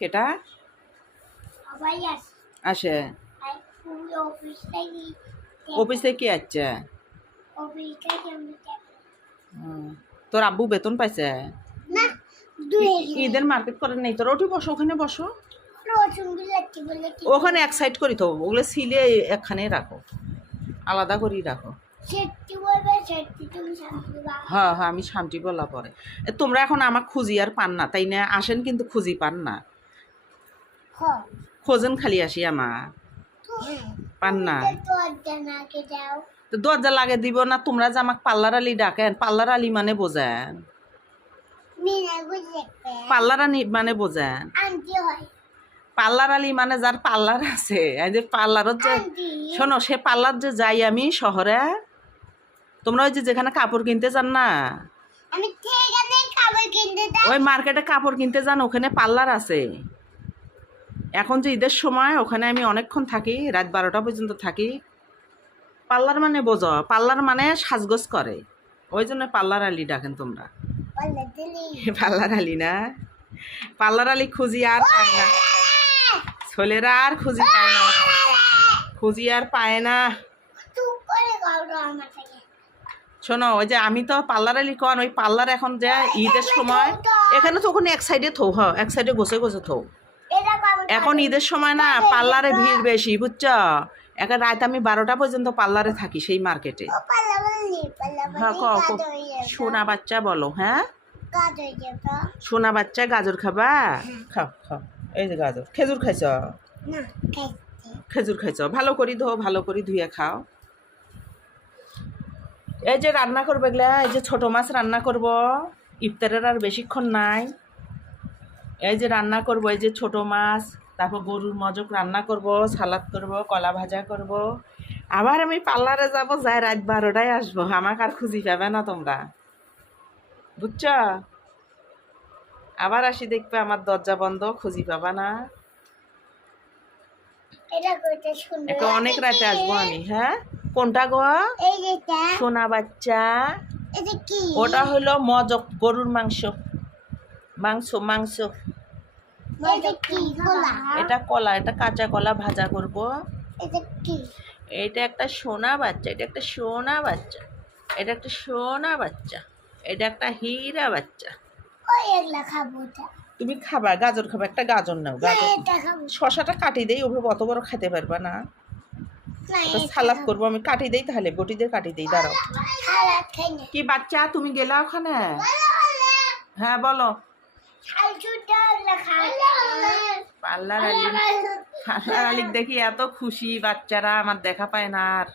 কেটা আসে অফিস থেকে আসছে তোর আব্বু বেতন পাইছে ঈদের মার্কেট করে নেই তোর ওঠি বসো ওখানে বসো ওখানে এক সাইড করি তো ওগুলো সিলে একখানে রাখো আলাদা করেই রাখো হ্যাঁ হ্যাঁ আমি শান্তি বলা পরে তোমরা এখন আমার খুঁজি আর পান না তাই না আসেন কিন্তু খুঁজি পান না খোঁজেন খালি আসি আমার পান না তো দরজা লাগে দিব না তোমরা যে আমাকে পাল্লার আলী ডাকেন পাল্লার আলী মানে বোঝেন পাল্লার আলী মানে বোঝেন পার্লার আলী মানে যার পার্লার আছে এই যে পার্লারত যে শোনো সে পার্লার যে যাই আমি শহরে তোমরা ওই যে যেখানে কাপড় কিনতে যান না ওই মার্কেটে কাপড় কিনতে যান ওখানে পার্লার আছে এখন যে ঈদের সময় ওখানে আমি অনেকক্ষণ থাকি রাত 12টা পর্যন্ত থাকি পার্লার মানে বোঝো পার্লার মানে সাজগোজ করে ওই জন্য পার্লার আলী ডাকেন তোমরা পার্লার আলী না পার্লার আলী খুঁজি আর পায় না ছেলেরা আর খুঁজি পায় না খুঁজি আর পায় না শোনো ওই যে আমি তো পার্লার আলী কন ওই পার্লার এখন যে ঈদের সময় এখানে তো ওখানে এক সাইডে থো হ এক সাইডে গোছে গোছে থো এখন ঈদের সময় না পার্লারে ভিড় বেশি বুঝছো এখন রাত আমি 12টা পর্যন্ত পার্লারে থাকি সেই মার্কেটে হ্যাঁ সোনা বাচ্চা বলো হ্যাঁ সোনা বাচ্চা গাজর খাবা খাও খাও এই যে গাজর খেজুর খাইছ খেজুর খাইছ ভালো করি ধো ভালো করি ধুয়ে খাও এই যে রান্না করবে এগুলা এই যে ছোট মাছ রান্না করব ইফতারের আর বেশিক্ষণ নাই এই যে রান্না করব এই যে ছোট মাছ তারপর গরুর মজক রান্না করব সালাদ করব কলা ভাজা করব আবার আমি পার্লারে যাব যাই রাত 12টায় আসবো আমাকে আর খুঁজি পাবে না তোমরা বুঝছ আবার আসি দেখবে আমার দরজা বন্ধ খুঁজি পাবা না অনেক রাতে আসবো আমি হ্যাঁ কোনটা গো সোনা বাচ্চা ওটা হলো মজক গরুর মাংস মাংস মাংস এটা কলা এটা কাঁচা কলা ভাজা করব এটা একটা সোনা বাচ্চা এটা একটা সোনা বাচ্চা এটা একটা সোনা বাচ্চা এটা একটা হীরা বাচ্চা তুমি খাবা গাজর খাবা একটা গাজর নাও গাজর শশাটা কাটি দেই ওভাবে অত বড় খেতে পারবা না সালাদ করবো আমি কাটি দেই তাহলে বটি দিয়ে কাটি দেই দাঁড়াও কি বাচ্চা তুমি গেলা ওখানে হ্যাঁ বলো পার্লার আলী দেখি এত খুশি বাচ্চারা আমার দেখা পায় না আর